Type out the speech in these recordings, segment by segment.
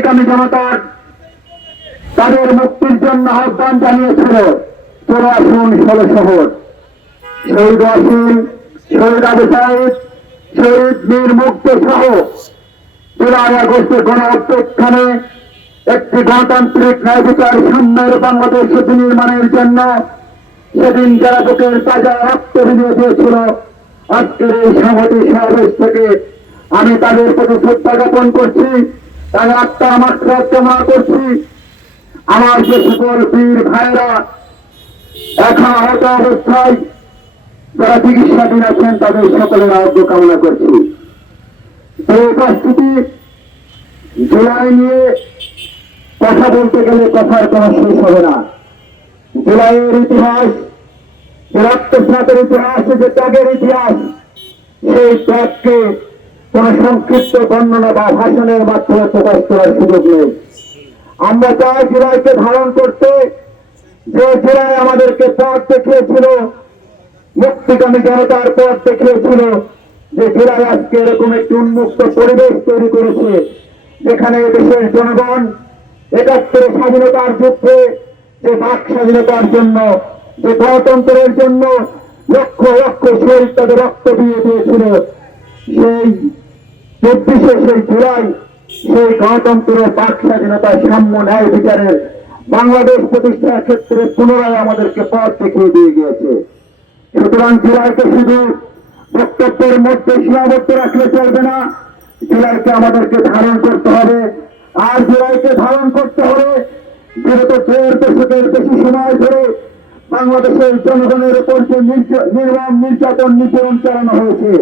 মুক্তিকামী জনতার তাদের মুক্তির জন্য আহ্বান জানিয়েছিল, চলে আসুন 16 শহর। শহীদ ওয়াসিম, শহীদ আবু সাঈদ, শহীদ মীর মুগ্ধ সহ জুলাই আগস্টের গণ অভ্যুত্থানে একটি গণতান্ত্রিক ন্যায় বিচার সাম্যের বাংলাদেশ বিনির্মাণের জন্য সেদিন যারা বুকের তাজা রক্ত বিলিয়ে দিয়েছিল, আজকের এই সংহতি সমাবেশ থেকে আমি তাদের প্রতি শ্রদ্ধা জ্ঞাপন করছি, তাদের আত্মার মাত্রা কামনা করছি। আমার যে সকল বীর ভাইরা এখন আহত অবস্থায় যারা চিকিৎসাধীন আছেন তাদের সকলের আরোগ্য কামনা করছি। এই উপস্থিতি জুলাই নিয়ে কথা বলতে গেলে কথার কোন শেষ হবে না। জুলাইয়ের ইতিহাস, রক্তস্নাতের ইতিহাস, যে ত্যাগের ইতিহাস, সেই ত্যাগকে কোন সংক্ষিপ্ত বর্ণনা বা ভাষণের মাধ্যমে প্রকাশ করার সুযোগ নেই। আমরা চাই জুলাইকে ধারণ করতে, যে জুলাই আমাদেরকে পথ দেখিয়েছিল, মুক্তিকামী জনতার পথ দেখিয়েছিল, যে জুলাই আজকে এরকম একটি উন্মুক্ত পরিবেশ তৈরি করেছে যেখানে দেশের জনগণ ৭১ স্বাধীনতার যুদ্ধে যে বাক স্বাধীনতার জন্য, যে গণতন্ত্রের জন্য লক্ষ লক্ষ শহীদ তাদের রক্ত দিয়ে দিয়েছিল, সেই ২৪শে সেই জুলাই সেই গণতন্ত্র, বাক স্বাধীনতা, সাম্য, ন্যায় বিচারের বাংলাদেশ প্রতিষ্ঠার ক্ষেত্রে পুনরায় আমাদেরকে পথ দেখিয়ে দিয়ে গিয়েছে। সুতরাং জুলাইকে শুধু বক্তব্যের মধ্যে সীমাবদ্ধ রাখলে চলবে না, জুলাইকে আমাদেরকে ধারণ করতে হবে। আর জুলাইকে ধারণ করতে হবে যেহেতু ১.৫ দশকের বেশি সময় ধরে বাংলাদেশের জনগণের উপর যে নির্মম নির্যাতন নিপীড়ন চালানো হয়েছে,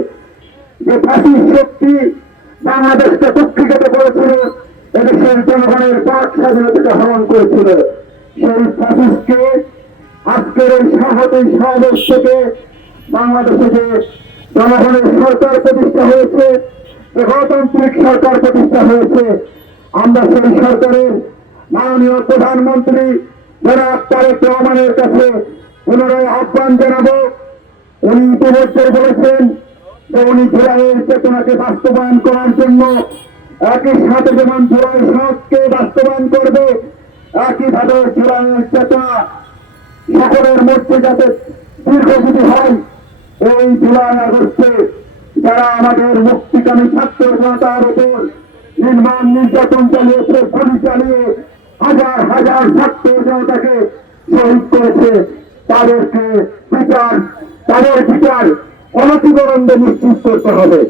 যে ফাঁসির শক্তি বাংলাদেশকে কুক্ষিগত করেছিল, এদেশের জনগণের বাক স্বাধীনতাকে হরণ করেছিল, সেই ফাঁসিকে আজকের এই সংহতি সমাবেশ থেকে বাংলাদেশে যে জনগণের সরকার প্রতিষ্ঠা হয়েছে, যে গণতান্ত্রিক সরকার প্রতিষ্ঠা হয়েছে, আমরা সেই সরকারের মাননীয় প্রধানমন্ত্রী জনাব তারেক রহমানের কাছে পুনরায় আহ্বান জানাবো। উনি ইতিমধ্যে বলেছেন যে উনি জুলাইয়ের চেতনাকে বাস্তবায়ন করার জন্য একই সাথে যেমন জুলাই সনদকে বাস্তবায়ন করবে, একইভাবে জুলাইয়ের চেতনা সকলের মধ্যে যাতে দীর্ঘজীবী হয়। এই জুলাই আগস্টে যারা আমাদের মুক্তিকামী ছাত্র জনতার উপর নির্মম নির্যাতন চালিয়েছে, গুলি চালিয়ে হাজার হাজার ছাত্র জনতাকে শহীদ করেছে, তাদের বিচার অনতিবিলম্বে নিশ্চিত করতে হবে।